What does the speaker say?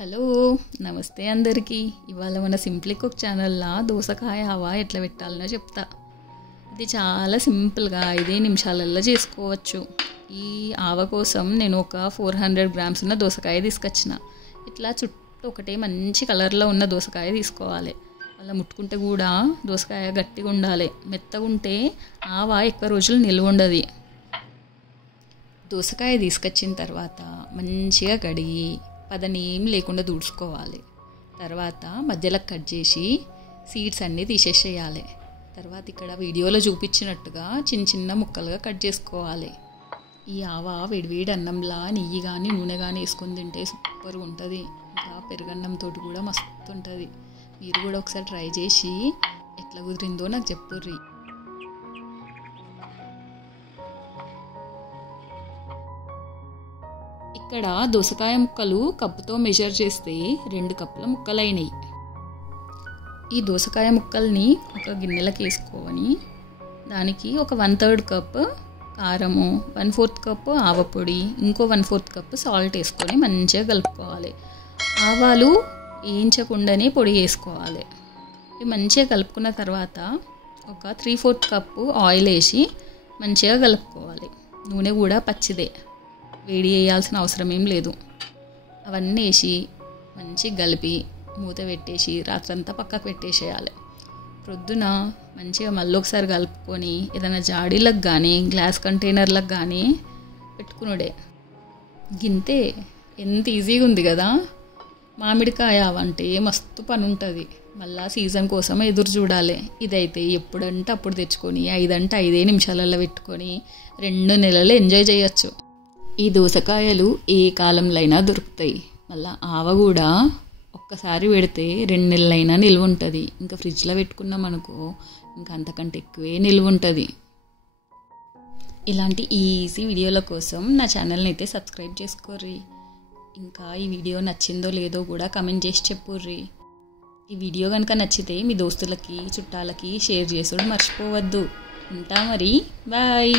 Hello నమస్తే అందరికీ. ఇవాళ మన సింప్లీ కుక్ ఛానల్లో దోసకాయ హవా ఎట్లా పెట్టాలనో చెప్తా. ఇది చాలా సింపుల్గా 5 నిమిషాలలో చేసుకోవచ్చు. ఈ ఆవ కోసం నేను ఒక 400 గ్రామ్స్ ఉన్న దోసకాయ తీసుకొచ్చిన. ఇట్లా చుట్టూ ఒకటే మంచి కలర్లో ఉన్న దోసకాయ తీసుకోవాలి. అలా ముట్టుకుంటే కూడా దోసకాయ గట్టిగా ఉండాలి. మెత్తగా ఉంటే ఆవ ఎక్కువ రోజులు నిల్వ ఉండదు. దోసకాయ తీసుకొచ్చిన తర్వాత మంచిగా కడిగి పదనేం లేకుండా తుడుచుకోవాలి. తర్వాత మధ్యలో కట్ చేసి సీడ్స్ అన్నీ తీసేసేయాలి. తర్వాత ఇక్కడ వీడియోలో చూపించినట్టుగా చిన్న చిన్న ముక్కలుగా కట్ చేసుకోవాలి. ఈ ఆవ వేడివేడి అన్నంలా నెయ్యి కానీ నూనె కానీ వేసుకొని తింటే సూపర్గా ఉంటుంది. ఇంకా పెరుగన్నంతో కూడా మస్తు ఉంటుంది. మీరు కూడా ఒకసారి ట్రై చేసి ఎట్లా కుదిరిందో నాకు చెప్పుర్రి. ఇక్కడ దోసకాయ ముక్కలు కప్పుతో మెజర్ చేస్తే 2 కప్పుల ముక్కలు అయినాయి. ఈ దోసకాయ ముక్కల్ని ఒక గిన్నెలకు వేసుకొని దానికి ఒక 1/3 కప్ కారము, 1/4 కప్ ఆవపొడి, ఇంకో 1/4 కప్ సాల్ట్ వేసుకొని మంచిగా కలుపుకోవాలి. ఆవాలు వేయించకుండానే పొడి వేసుకోవాలి. ఇవి మంచిగా కలుపుకున్న తర్వాత ఒక 3/4 కప్పు ఆయిల్ వేసి మంచిగా కలుపుకోవాలి. నూనె కూడా పచ్చిదే, వేడి వేయాల్సిన అవసరం ఏం లేదు. అవన్నీ వేసి మంచిగా కలిపి మూత పెట్టేసి రాత్రంతా పక్కకు పెట్టేసేయాలి. ప్రొద్దున మంచిగా మళ్ళీ ఒకసారి కలుపుకొని ఏదైనా జాడీలకు కానీ గ్లాస్ కంటైనర్లకు కానీ పెట్టుకునుడే. గింతే, ఎంత ఈజీగా ఉంది కదా. మామిడికాయ అంటే మస్తు పని ఉంటుంది. మళ్ళీ సీజన్ కోసం ఎదురు చూడాలి. ఇదైతే ఎప్పుడంటే అప్పుడు తెచ్చుకొని 5 అంటే 5 నిమిషాలలో పెట్టుకొని 2 నెలలు ఎంజాయ్ చేయొచ్చు. ఈ దోసకాయలు ఏ కాలంలో అయినా దొరుకుతాయి. మళ్ళీ ఆవ కూడా ఒక్కసారి పెడితే 2 నెలలైనా నిల్వ ఉంటుంది. ఇంకా ఫ్రిడ్జ్లో పెట్టుకున్నాం అనుకో ఇంకా అంతకంటే ఎక్కువే నిల్వ ఉంటుంది. ఇలాంటి ఈజీ వీడియోల కోసం నా ఛానల్ని అయితే సబ్స్క్రైబ్ చేసుకోర్రి. ఇంకా ఈ వీడియో నచ్చిందో లేదో కూడా కమెంట్ చేసి చెప్పుర్రి. ఈ వీడియో కనుక నచ్చితే మీ దోస్తులకి చుట్టాలకి షేర్ చేసుడు మర్చిపోవద్దు. ఉంటా మరి, బాయ్.